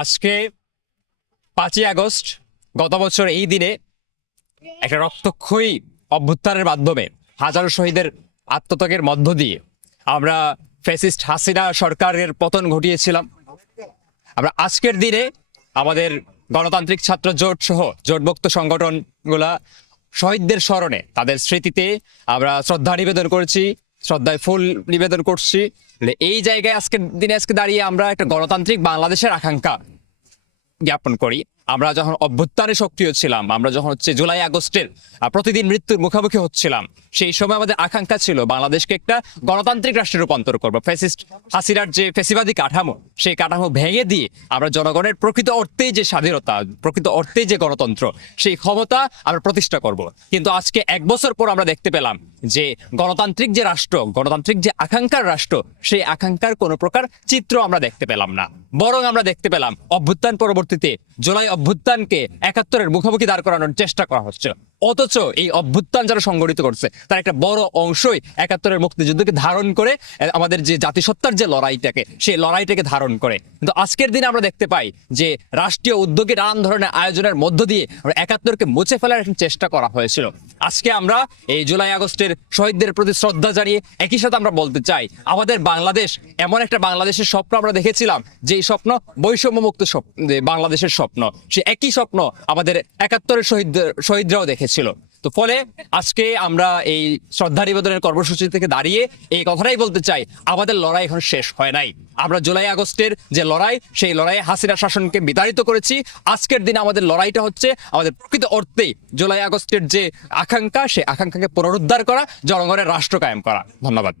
আজকে পাঁচই আগস্ট, গত বছর এই দিনে একটা রক্তক্ষয়ী অভ্যুত্থানের মাধ্যমে হাজারো শহীদের আত্মত্যাগের মধ্য দিয়ে আমরা ফ্যাসিস্ট হাসিনা সরকারের পতন ঘটিয়েছিলাম। আমরা আজকের দিনে আমাদের গণতান্ত্রিক ছাত্র জোট সহ জোটভুক্ত সংগঠনগুলা শহীদদের স্মরণে তাদের স্মৃতিতে আমরা শ্রদ্ধা নিবেদন করেছি। শ্রদ্ধায় ফুল নিবেদন করছি। এই জায়গায় আজকের দিনে আজকে দাঁড়িয়ে আমরা একটা গণতান্ত্রিক বাংলাদেশের আকাঙ্ক্ষা জ্ঞাপন করি। আমরা যখন অভ্যুত্থানে সক্রিয় ছিলাম, আমরা যখন হচ্ছে জুলাই আগস্টের প্রতিদিন মৃত্যুর মুখোমুখি হচ্ছিলাম, সেই সময় আমাদের আকাঙ্ক্ষা ছিল বাংলাদেশকে একটা গণতান্ত্রিক রাষ্ট্রে রূপান্তর করব। ফ্যাসিস্ট হাসিনার যে ফেসিবাদী কাঠামো, সেই কাঠামো ভেঙে দিয়ে আমরা জনগণের প্রকৃত অর্থেই যে স্বাধীনতা, প্রকৃত অর্থেই যে গণতন্ত্র, সেই ক্ষমতা আমরা প্রতিষ্ঠা করব। কিন্তু আজকে এক বছর পর আমরা দেখতে পেলাম যে গণতান্ত্রিক যে রাষ্ট্র, গণতান্ত্রিক যে আকাঙ্ক্ষার রাষ্ট্র, সেই আকাঙ্ক্ষার কোনো প্রকার চিত্র আমরা দেখতে পেলাম না। বরং আমরা দেখতে পেলাম অভ্যুত্থান পরবর্তীতে জুলাই অভ্যুত্থানকে একাত্তরের মুখোমুখি দাঁড় করানোর চেষ্টা করা হচ্ছে। অথচ এই অভ্যুত্থান যারা সংগঠিত করছে, তার একটা বড় অংশই একাত্তরের মুক্তিযুদ্ধকে ধারণ করে আমাদের যে জাতিসত্তার যে লড়াইটাকে, সেই লড়াইটাকে ধারণ করে। কিন্তু আজকের দিনে আমরা দেখতে পাই যে রাষ্ট্রীয় উদ্যোগে নানান ধরনের আয়োজনের মধ্য দিয়ে আমরা একাত্তরকে মুছে ফেলার একটা চেষ্টা করা হয়েছিল। আজকে আমরা এই জুলাই আগস্টের শহীদদের প্রতি শ্রদ্ধা জানিয়ে একই সাথে আমরা বলতে চাই, আমাদের বাংলাদেশ, এমন একটা বাংলাদেশের স্বপ্ন আমরা দেখেছিলাম যে মুক্ত স্বপ্ন বাংলাদেশের স্বপ্ন সে একই স্বপ্ন আমাদের একাত্তরের শহীদ শহীদরাও দেখেছিল তো ফলে আজকে আমরা এই শ্রদ্ধা নিবেদনের কর্মসূচি থেকে দাঁড়িয়ে এই কথাটাই বলতে চাই, আমাদের লড়াই এখন শেষ হয় নাই। আমরা জুলাই আগস্টের যে লড়াই, সেই লড়াইয়ে হাসিনা শাসনকে বিতাড়িত করেছি। আজকের দিনে আমাদের লড়াইটা হচ্ছে আমাদের প্রকৃত অর্থেই জুলাই আগস্টের যে আকাঙ্ক্ষা, সেই আকাঙ্ক্ষাকে পুনরুদ্ধার করা, জনগণের রাষ্ট্র কায়েম করা। ধন্যবাদ।